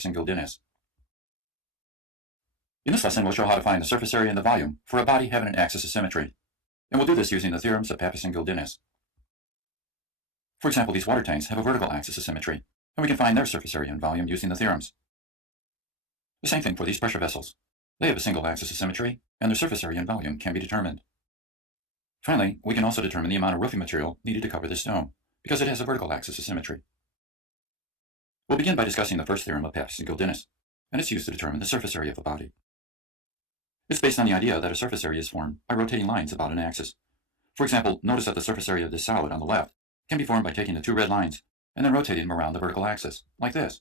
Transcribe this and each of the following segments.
Pappus and Guldinus. In this lesson, we'll show how to find the surface area and the volume for a body having an axis of symmetry. And we'll do this using the theorems of Pappus and Guldinus. For example, these water tanks have a vertical axis of symmetry, and we can find their surface area and volume using the theorems. The same thing for these pressure vessels. They have a single axis of symmetry, and their surface area and volume can be determined. Finally, we can also determine the amount of roofing material needed to cover this dome, because it has a vertical axis of symmetry. We'll begin by discussing the first theorem of Pappus and Guldinus, and it's used to determine the surface area of a body. It's based on the idea that a surface area is formed by rotating lines about an axis. For example, notice that the surface area of this solid on the left can be formed by taking the two red lines and then rotating them around the vertical axis, like this.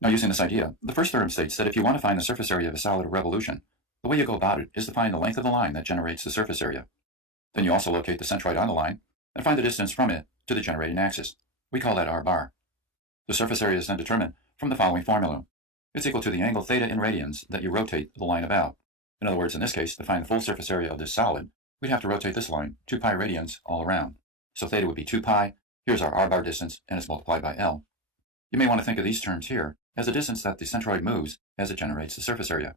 Now, using this idea, the first theorem states that if you want to find the surface area of a solid of revolution, the way you go about it is to find the length of the line that generates the surface area. Then you also locate the centroid on the line and find the distance from it to the generating axis. We call that r bar. The surface area is then determined from the following formula. It's equal to the angle theta in radians that you rotate the line about. In other words, in this case, to find the full surface area of this solid, we'd have to rotate this line 2 pi radians all around. So theta would be 2 pi, here's our r bar distance, and it's multiplied by L. You may want to think of these terms here as the distance that the centroid moves as it generates the surface area.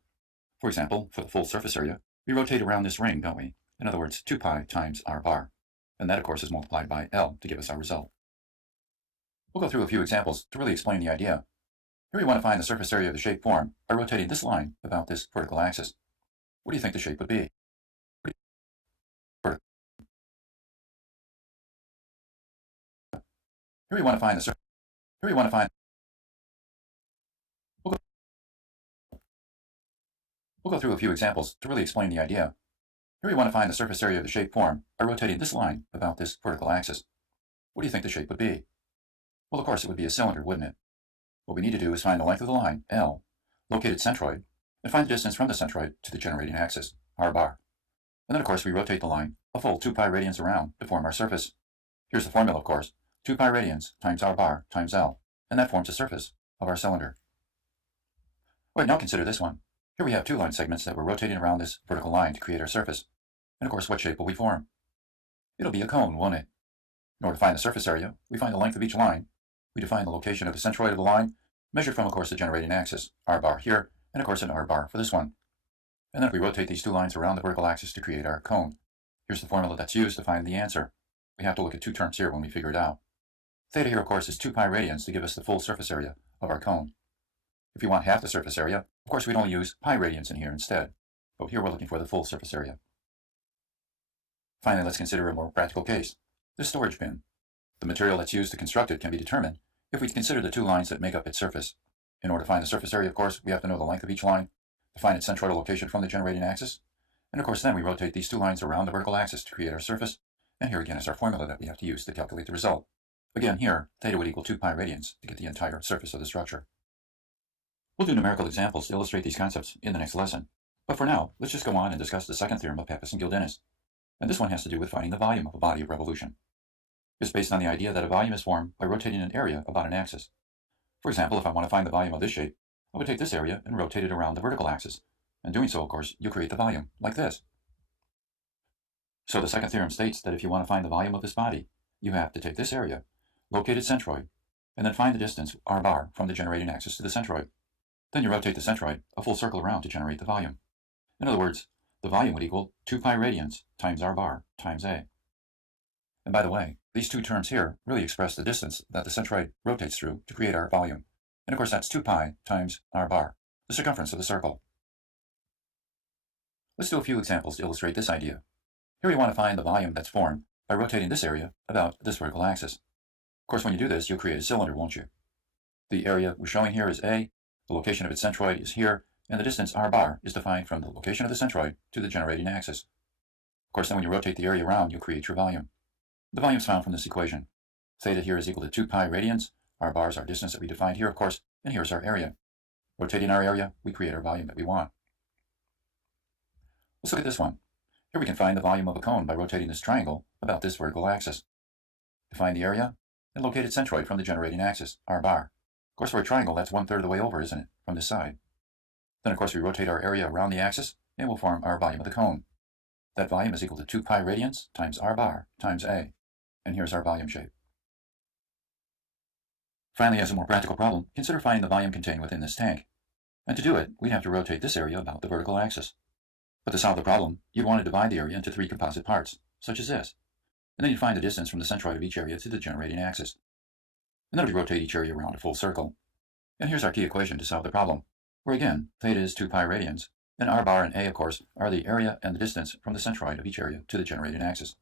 For example, for the full surface area, we rotate around this ring, don't we? In other words, 2 pi times r bar. And that, of course, is multiplied by L to give us our result. We'll go through a few examples to really explain the idea. Here we want to find the surface area of the shape formed by rotating this line about this vertical axis. What do you think the shape would be? Here we want to find the surface. Here we want to find. We'll go through a few examples to really explain the idea. Here we want to find the surface area of the shape formed by rotating this line about this vertical axis. What do you think the shape would be? Well, of course, it would be a cylinder, wouldn't it? What we need to do is find the length of the line, L, locate its centroid, and find the distance from the centroid to the generating axis, r bar. And then, of course, we rotate the line a full 2 pi radians around to form our surface. Here's the formula, of course, 2 pi radians times r bar times L, and that forms the surface of our cylinder. All right, now consider this one. Here we have two line segments that we're rotating around this vertical line to create our surface. And of course, what shape will we form? It'll be a cone, won't it? In order to find the surface area, we find the length of each line. We define the location of the centroid of the line, measured from, of course, the generating axis, r bar here, and of course an r bar for this one. And then if we rotate these two lines around the vertical axis to create our cone, here's the formula that's used to find the answer. We have to look at two terms here when we figure it out. Theta here, of course, is 2 pi radians to give us the full surface area of our cone. If we want half the surface area, of course, we'd only use pi radians in here instead. But here we're looking for the full surface area. Finally, let's consider a more practical case, the storage bin. The material that's used to construct it can be determined if we consider the two lines that make up its surface. In order to find the surface area, of course, we have to know the length of each line, define its centroidal location from the generating axis, and of course then we rotate these two lines around the vertical axis to create our surface, and here again is our formula that we have to use to calculate the result. Again, here, theta would equal 2 pi radians to get the entire surface of the structure. We'll do numerical examples to illustrate these concepts in the next lesson, but for now, let's just go on and discuss the second theorem of Pappus and Guldinus, and this one has to do with finding the volume of a body of revolution. It's based on the idea that a volume is formed by rotating an area about an axis. For example, if I want to find the volume of this shape, I would take this area and rotate it around the vertical axis. And doing so, of course, you'll create the volume, like this. So the second theorem states that if you want to find the volume of this body, you have to take this area, locate its centroid, and then find the distance, r bar, from the generating axis to the centroid. Then you rotate the centroid a full circle around to generate the volume. In other words, the volume would equal 2 pi radians times r bar times A. And by the way, these two terms here really express the distance that the centroid rotates through to create our volume. And of course that's 2 pi times r bar, the circumference of the circle. Let's do a few examples to illustrate this idea. Here we want to find the volume that's formed by rotating this area about this vertical axis. Of course, when you do this, you'll create a cylinder, won't you? The area we're showing here is A, the location of its centroid is here, and the distance r bar is defined from the location of the centroid to the generating axis. Of course, then when you rotate the area around, you'll create your volume. The volume is found from this equation. Theta here is equal to 2 pi radians. R bar is our distance that we defined here, of course, and here's our area. Rotating our area, we create our volume that we want. Let's look at this one. Here we can find the volume of a cone by rotating this triangle about this vertical axis. Define the area, and locate its centroid from the generating axis, r bar. Of course, for a triangle, that's 1/3 of the way over, isn't it, from this side? Then, of course, we rotate our area around the axis, and we'll form our volume of the cone. That volume is equal to 2 pi radians times r bar times A. And here's our volume shape. Finally, as a more practical problem, consider finding the volume contained within this tank. And to do it, we'd have to rotate this area about the vertical axis. But to solve the problem, you'd want to divide the area into 3 composite parts, such as this. And then you'd find the distance from the centroid of each area to the generating axis. And then we'd rotate each area around a full circle. And here's our key equation to solve the problem, where again, theta is 2 pi radians, and r bar and a, of course, are the area and the distance from the centroid of each area to the generating axis.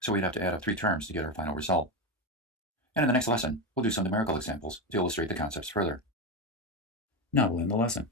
So we'd have to add up 3 terms to get our final result. And in the next lesson, we'll do some numerical examples to illustrate the concepts further. Now we'll end the lesson.